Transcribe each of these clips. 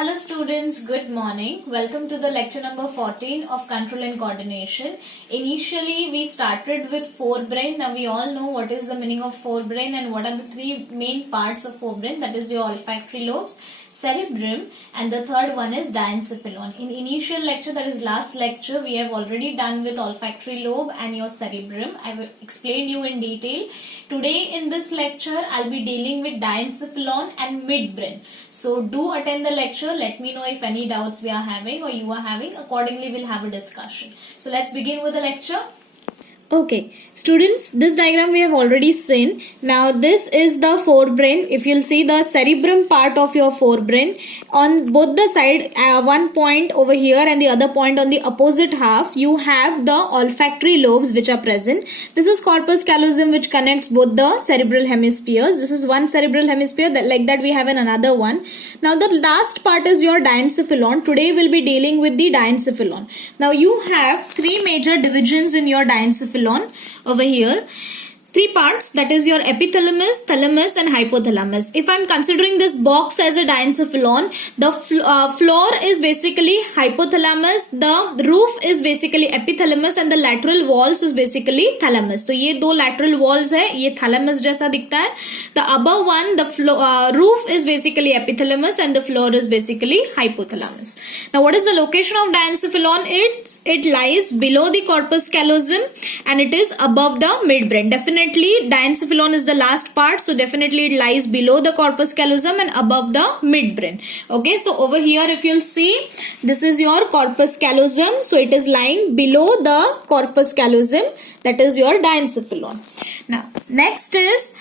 Hello students, good morning. Welcome to the lecture number 14 of Control and Coordination. Initially we started with forebrain. Now we all know what is the meaning of forebrain and what are the three main parts of forebrain. That is your olfactory lobes, cerebrum, and the third one is diencephalon. In initial lecture, that is last lecture, we have already done with olfactory lobe and your cerebrum. I will explain you in detail. Today in this lecture, I'll be dealing with diencephalon and midbrain. So do attend the lecture. Let me know if any doubts we are having or you are having. Accordingly, we'll have a discussion. So let's begin with the lecture. Okay, students, this diagram we have already seen. Now this is the forebrain. If you'll see the cerebrum part of your forebrain, on both the side, one point over here and the other point on the opposite half, you have the olfactory lobes which are present. This is corpus callosum which connects both the cerebral hemispheres. This is one cerebral hemisphere, like that we have in another one. Now the last part is your diencephalon. Today we'll be dealing with the diencephalon. Now you have three major divisions in your diencephalon. Over here, three parts, that is your epithalamus, thalamus and hypothalamus. If I'm considering this box as a diencephalon, the floor is basically hypothalamus, the roof is basically epithalamus and the lateral walls is basically thalamus. So ये दो lateral walls है, ये thalamus जैसा दिखता है. The above one, the roof is basically epithalamus and the floor is basically hypothalamus. Now what is the location of diencephalon? It lies below the corpus callosum and it is above the midbrain. Definitely diencephalon is the last part, so definitely it lies below the corpus callosum and above the midbrain. Okay, so over here if you'll see, this is your corpus callosum, so it is lying below the corpus callosum, that is your diencephalon. Now next is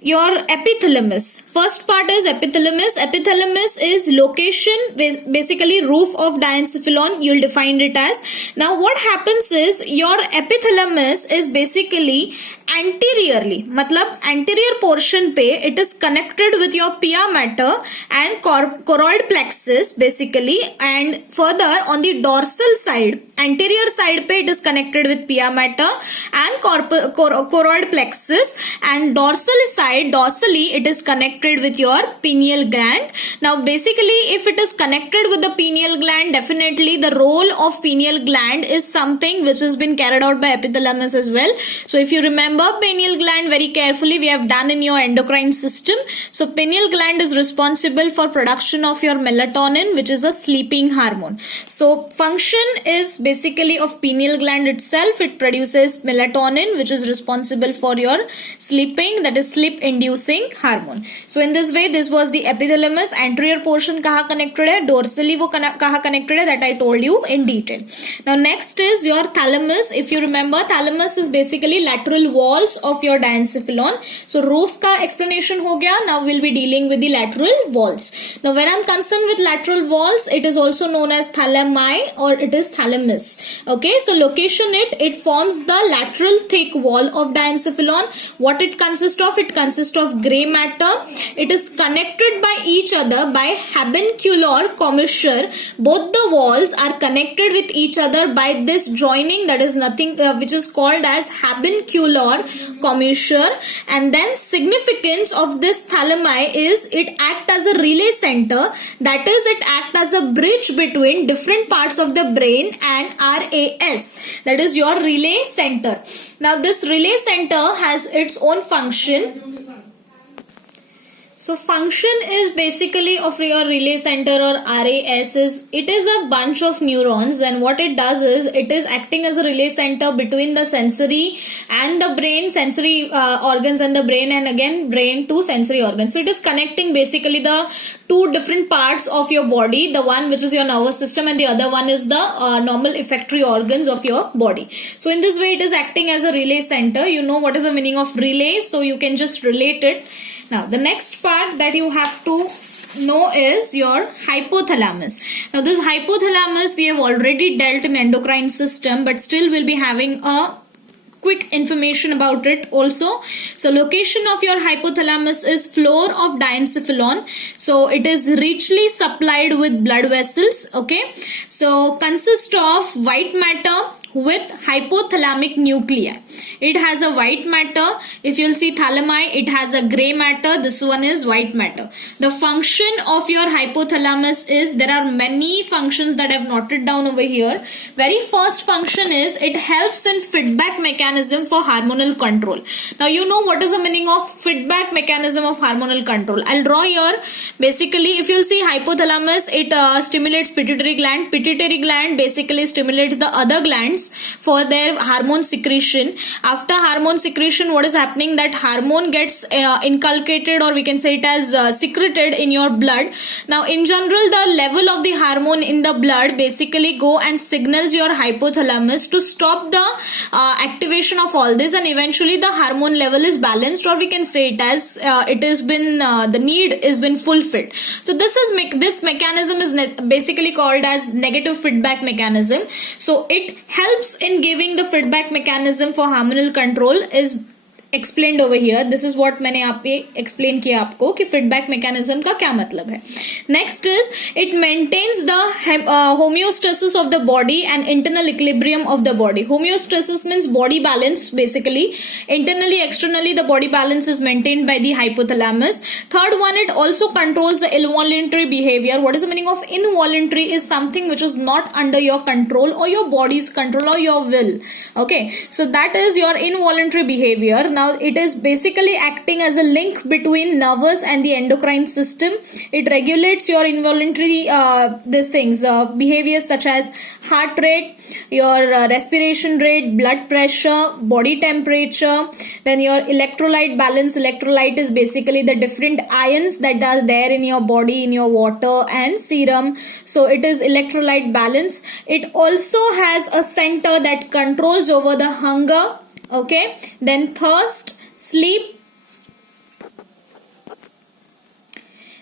your epithalamus. First part is epithalamus. Epithalamus is location, basically roof of diencephalon, you'll define it as. Now what happens is your epithalamus is basically anteriorly, matlab anterior portion pe it is connected with your pia mater and choroid plexus basically, and further on the dorsal side, anterior side pe it is connected with pia mater and choroid plexus, and dorsal side, dorsally it is connected with your pineal gland. Now basically if it is connected with the pineal gland, definitely the role of pineal gland is something which has been carried out by epithalamus as well. So if you remember pineal gland very carefully, we have done in your endocrine system. So pineal gland is responsible for production of your melatonin, which is a sleeping hormone. So function is basically of pineal gland itself. It produces melatonin, which is responsible for your sleeping, that is sleep inducing hormone. So in this way, this was the epithalamus. Anterior portion kaha connected hai, dorsally wo kaha connected hai, that I told you in detail. Now next is your thalamus. If you remember, thalamus is basically lateral walls of your diencephalon. So roof ka explanation ho gaya. Now we'll be dealing with the lateral walls. Now when I'm concerned with lateral walls, it is also known as thalami or it is thalamus. Okay, so location it forms the lateral thick wall of diencephalon. What it consists of? It consists of gray matter. It is connected by each other by habencular commissure. Both the walls are connected with each other by this joining, that is nothing which is called as habencular commissure. And then significance of this thalami is it acts as a relay center, that is it acts as a bridge between different parts of the brain and RAS, that is your relay center. Now this relay center has its own function. So function is basically of your relay center or RAS is, it is a bunch of neurons, and what it does is it is acting as a relay center between the sensory and the brain, sensory organs and the brain, and again brain to sensory organs. So it is connecting basically the two different parts of your body, the one which is your nervous system and the other one is the normal effectory organs of your body. So in this way it is acting as a relay center. You know what is the meaning of relay, so you can just relate it. Now the next part that you have to know is your hypothalamus. Now this hypothalamus we have already dealt in endocrine system, but still we'll be having a quick information about it also. So location of your hypothalamus is floor of diencephalon. So it is richly supplied with blood vessels. Okay, so consists of white matter with hypothalamic nuclei. It has a white matter. If you'll see thalami, it has a gray matter. This one is white matter. The function of your hypothalamus is, there are many functions that I've noted down over here. Very first function is it helps in feedback mechanism for hormonal control. Now you know what is the meaning of feedback mechanism of hormonal control. I'll draw here. Basically, if you'll see hypothalamus, it stimulates pituitary gland. Pituitary gland basically stimulates the other glands for their hormone secretion. After hormone secretion, what is happening, that hormone gets inculcated, or we can say it as secreted in your blood. Now in general, the level of the hormone in the blood basically go and signals your hypothalamus to stop the activation of all this, and eventually the hormone level is balanced, or we can say it as it has been the need has been fulfilled. So this mechanism is basically called as negative feedback mechanism. So it helps in giving the feedback mechanism for hormonal control is explained over here. This is what मैंने आप पे explain किया आपको कि feedback mechanism का क्या मतलब है. Next is it maintains the homeostasis of the body and internal equilibrium of the body. Homeostasis means body balance basically. Internally, externally, the body balance is maintained by the hypothalamus. Third one, it also controls the involuntary behavior. What is the meaning of involuntary? Is something which is not under your control or your body's control or your will. Okay, so that is your involuntary behavior. Now it is basically acting as a link between nervous and the endocrine system. It regulates your involuntary behaviors such as heart rate, your respiration rate, blood pressure, body temperature, then your electrolyte balance. Electrolyte is basically the different ions that are there in your body, in your water and serum. So it is electrolyte balance. It also has a center that controls over the hunger, okay, then thirst, sleep,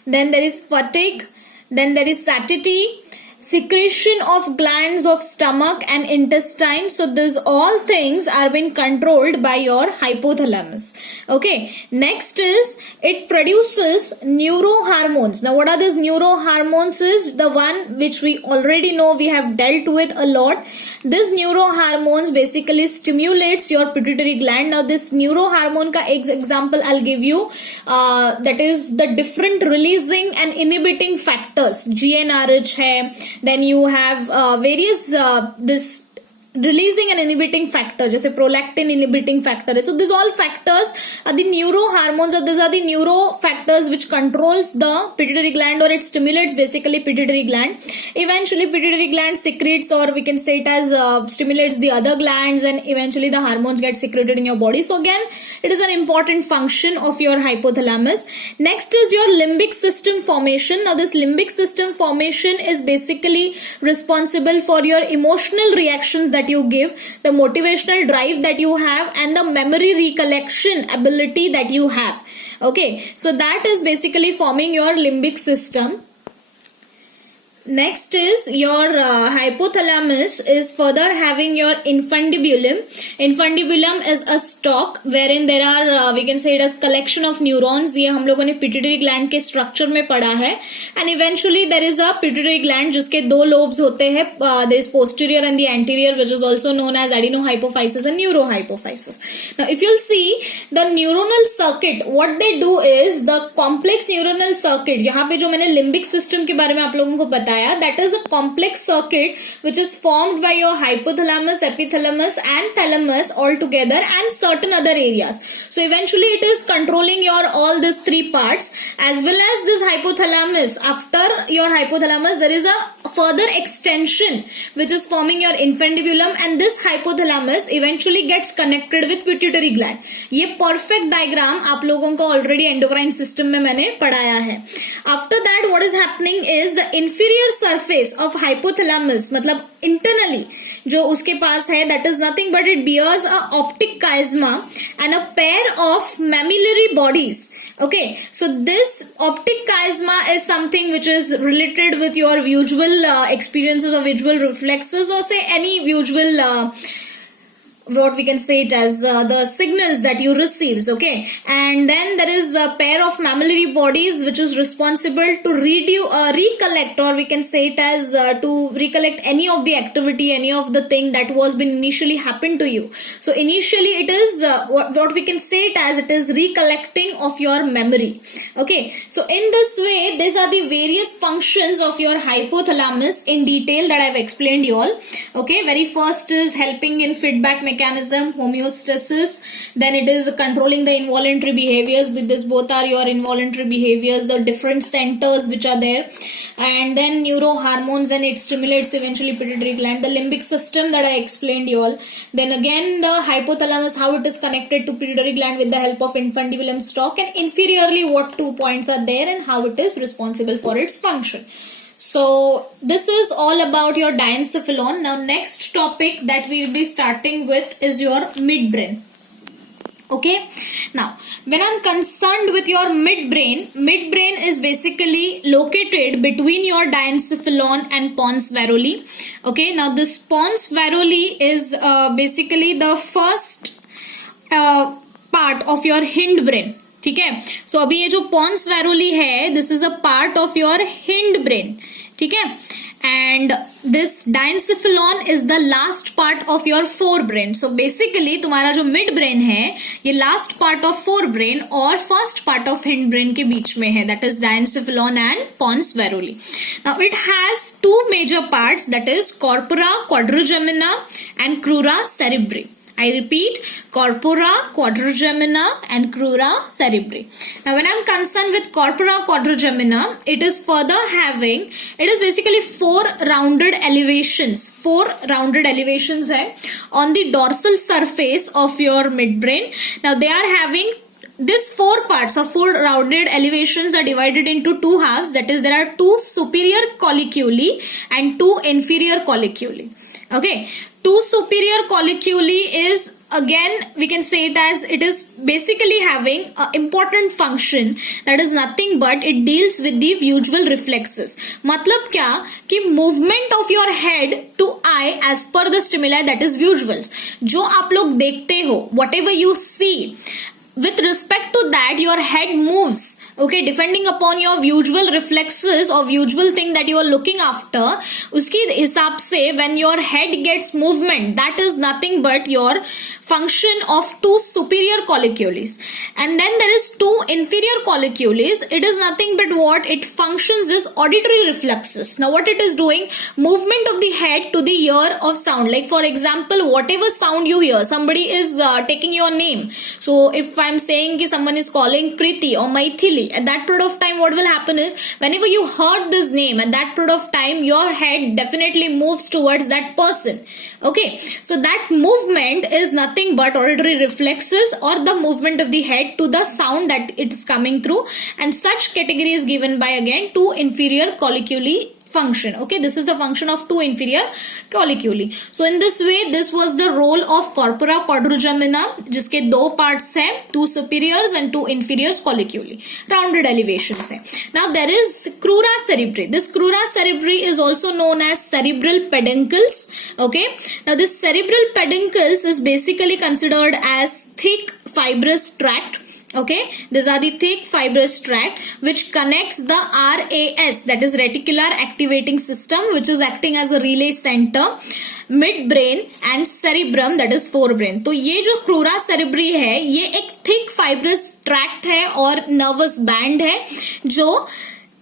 then there is fatigue, then there is satiety, secretion of glands of stomach and intestine. So these all things are being controlled by your hypothalamus. Okay, next is it produces neurohormones. Now what are these neurohormones? Is the one which we already know, we have dealt with a lot. This neurohormones basically stimulates your pituitary gland. Now this neurohormone ka example I'll give you, that is the different releasing and inhibiting factors. GnRH hai, then you have various this releasing and inhibiting factor, जैसे prolactin inhibiting factor है. So these all factors are the neurohormones, or these are the neuro factors which controls the pituitary gland, or it stimulates basically pituitary gland. Eventually pituitary gland secretes, or we can say it as stimulates the other glands, and eventually the hormones get secreted in your body. So again, it is an important function of your hypothalamus. Next is your limbic system formation. Now this limbic system formation is basically responsible for your emotional reactions that you give, the motivational drive that you have, and the memory recollection ability that you have. Okay, so that is basically forming your limbic system. Next is your hypothalamus is further having your infundibulum. Infundibulum is a stalk wherein there are we can say it as collection of neurons. ये हम लोगों ने pituitary gland के structure में पढ़ा है. And eventually there is a pituitary gland जिसके दो lobes होते हैं. There is posterior and the anterior, which is also known as adenohypophysis and neurohypophysis. Now if you'll see the neuronal circuit, what they do is the complex neuronal circuit, जहाँ पे जो मैंने limbic system के बारे में आप लोगों को बताया, that is a complex circuit which is formed by your hypothalamus, epithalamus and thalamus all together and certain other areas. So eventually it is controlling your all these three parts, as well as this hypothalamus. After your hypothalamus there is a further extension which is forming your infundibulum, and this hypothalamus eventually gets connected with pituitary gland. ये perfect diagram आप लोगों को already endocrine system में मैंने पढ़ाया है. After that what is happening is the inferior surface of hypothalamus, मतलब internally जो उसके पास है, that is nothing but it bears a optic chiasma and a pair of mammillary bodies. Okay, so this optic chiasma is something which is related with your visual experiences or visual reflexes, or say any visual what we can say it as the signals that you receives. Okay, and then there is a pair of mammillary bodies which is responsible to recollect, or we can say it as to recollect any of the activity, any of the thing that was been initially happened to you. So initially it is what we can say it as, it is recollecting of your memory. Okay, so in this way these are the various functions of your hypothalamus in detail that I've explained you all. Okay, very first is helping in feedback mechanism, homeostasis, then it is controlling the involuntary behaviors. With this, both are your involuntary behaviors, the different centers which are there, and then neurohormones, and it stimulates eventually pituitary gland, the limbic system that I explained you all. Then again the hypothalamus, how it is connected to pituitary gland with the help of infundibulum stalk, and inferiorly what 2 points are there and how it is responsible for its function. So this is all about your diencephalon. Now next topic that we will be starting with is your midbrain. Okay, now when I'm concerned with your midbrain is basically located between your diencephalon and pons varoli. Okay, now this pons varoli is basically the first part of your hindbrain. ठीक है, सो अभी ये जो pons varolii है, this is a part of your hind brain. ठीक है, and this diencephalon is the last part of your fore brain. So basically तुम्हारा जो मिड ब्रेन है ये last part of fore brain और first part of hind brain के बीच में है, that is diencephalon and pons varolii. Now it has two major parts, that is corpora quadrigemina and crura cerebri. I repeat, corpora quadrigemina and crura cerebri. Now when I'm concerned with corpora quadrigemina, it is further having, it is basically four rounded elevations है on the dorsal surface of your midbrain. Now they are having this four parts of four rounded elevations are divided into two halves, that is there are two superior colliculi and two inferior colliculi. Okay, two superior colliculi is again we can say it as, it is basically having an important function, that is nothing but it deals with the visual reflexes. मतलब क्या कि movement of your head to eye as per the stimuli, that is visuals. जो आप लोग देखते हो, whatever you see, with respect to that your head moves. Okay, depending upon your visual reflexes or visual thing that you are looking after, उसकी हिसाब से when your head gets movement, that is nothing but your function of two superior collicules. And then there is two inferior collicules. It is nothing but what it functions is auditory reflexes. Now what it is doing, movement of the head to the ear of sound. Like for example, whatever sound you hear, somebody is taking your name. So if I'm saying कि someone is calling Preeti or Maithili, at that period of time what will happen is, whenever you heard this name, at that period of time your head definitely moves towards that person. Okay, so that movement is nothing but auditory reflexes or the movement of the head to the sound that it is coming through, and such category is given by again two inferior colliculi function. Okay, this is the function of two inferior colliculi. So in this way this was the role of corpora quadrigemina, जिसके दो parts हैं, two superiors and two inferiors colliculi, rounded elevations हैं. Now there is crura cerebri. This crura cerebri is also known as cerebral peduncles. Okay, now this cerebral peduncles is basically considered as thick fibrous tract. Okay, these are the thick fibrous tract which connects the RAS, that is reticular activating system, which is acting as a relay center, midbrain and cerebrum, that is forebrain. तो ये जो crura cerebri है ये एक thick fibrous tract है और nervous band है जो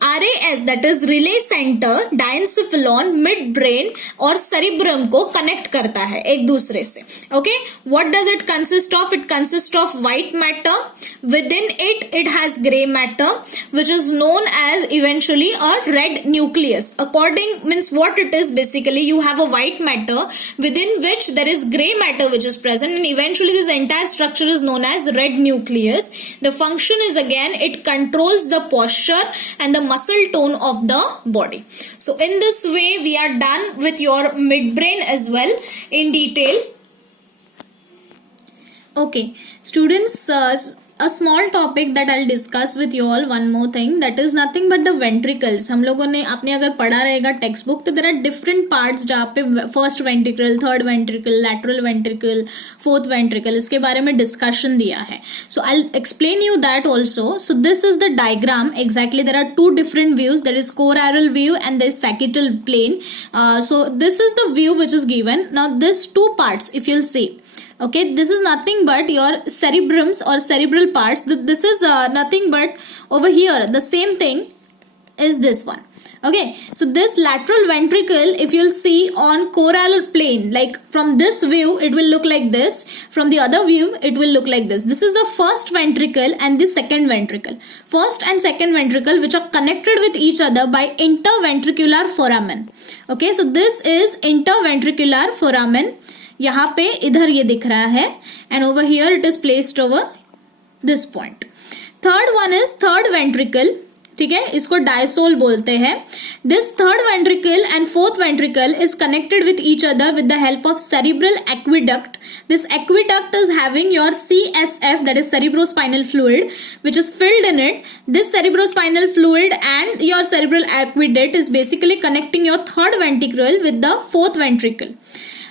RAS, that is relay center, diencephalon, midbrain और cerebrum को connect करता है एक दूसरे से. Okay, what does it consist of? It consists of white matter. Within it has gray matter, which is known as eventually a red nucleus. According means what it is, basically you have a white matter within which there is gray matter which is present, and eventually this entire structure is known as red nucleus. The function is again it controls the posture and the muscle tone of the body. So in this way we are done with your midbrain as well in detail. Okay, students, a small topic that I'll discuss with you all, one more thing, that is nothing but the ventricles. हम लोगों ने आपने अगर पढ़ा रहेगा text book तो there are different parts जहाँ पे first ventricle, third ventricle, lateral ventricle, fourth ventricle, इसके बारे में डिस्कशन दिया है. So I'll explain you that also. So this is the diagram. Exactly, there are two different views. There is coraral view and there is sagittal plane. So this is the view which is given. Now this two parts, if you'll see. Okay, this is nothing but your cerebrums or cerebral parts. This is nothing but over here. The same thing is this one. Okay, so this lateral ventricle, if you'll see on coraral plane, like from this view, it will look like this. From the other view, it will look like this. This is the first ventricle and the second ventricle. First and second ventricle, which are connected with each other by interventricular foramen. Okay, so this is interventricular foramen. यहाँ पे इधर ये दिख रहा है and over here it is placed over this point. Third one is third ventricle. ठीक है, इसको डायसोल बोलते हैं. This third ventricle and fourth ventricle is connected with each other with the help of cerebral aqueduct. This aqueduct is having your CSF, that is cerebrospinal fluid, which is filled in it. This cerebrospinal fluid and your cerebral aqueduct is basically connecting your third ventricle with the fourth ventricle.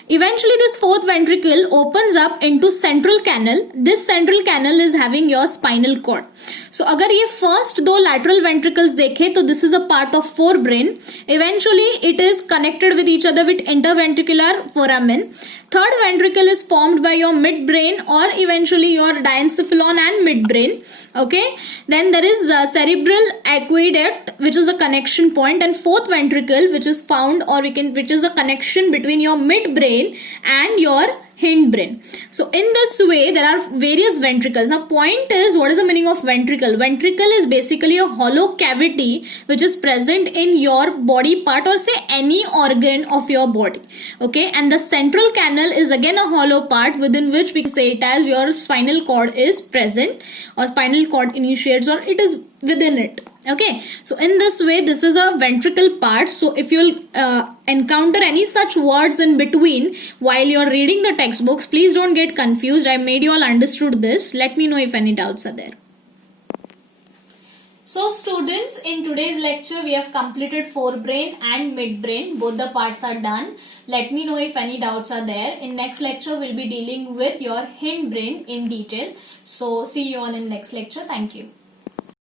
Eventually this fourth ventricle opens up into central canal. This central canal is having your spinal cord. So अगर ये first दो lateral ventricles देखें तो this is a part of forebrain. Eventually it is connected with each other with interventricular foramen. Third ventricle is formed by your midbrain or eventually your diencephalon and midbrain. Okay, then there is cerebral aqueduct, which is a connection point, and fourth ventricle, which is found which is a connection between your midbrain and your hindbrain. So in this way there are various ventricles. Now point is, what is the meaning of ventricle? Ventricle is basically a hollow cavity which is present in your body part or say any organ of your body. Okay, and the central canal is again a hollow part within which we say it as your spinal cord is present or spinal cord initiates or it is within it. Okay, so in this way this is a ventricle part. So if you'll encounter any such words in between while you're reading the textbooks, please don't get confused. I made you all understood this. Let me know if any doubts are there. So students, in today's lecture we have completed forebrain and midbrain. Both the parts are done. Let me know if any doubts are there. In next lecture we'll be dealing with your hindbrain in detail. So see you all in next lecture. Thank you.